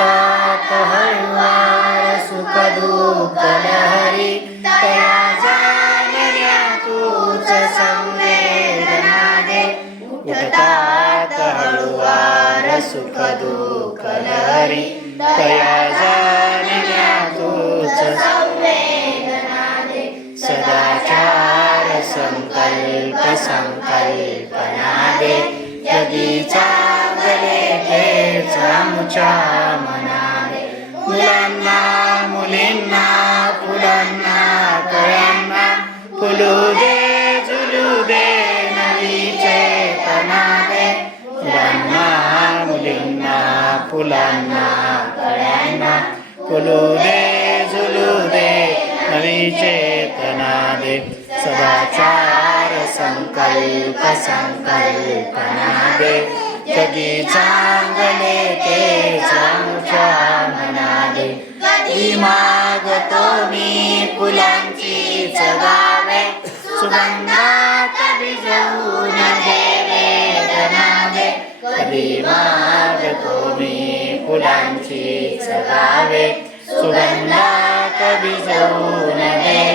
उठतात हळुवार सुख दुःख लहरी तया जाणल्या तूच संवेदना दे उठतात हळुवार सुख दुःख लहरी तया जाणल्या तूच संवेदना दे सदाचार संकल्प संकल्पना दे जगी चांगले तेच आमच्या मनाने मुलांना मुलींना फुलांना कळ्यांना फुलू दे झुलू दे नवी चेतना दे मुलांना मुलींना फुलांना कळ्यांना फुलू दे झुलू दे नवी चेतना दे सदाचार संकल्प संकल्पना दे जगी चांगले तेच आमच्या मनाने कधी मागतो मी फुलांचीच गावे सुगंधात भिजवून दे वेदना दे कधी मागतो मी फुलांचीच गावे सुगंधात भिजवून दे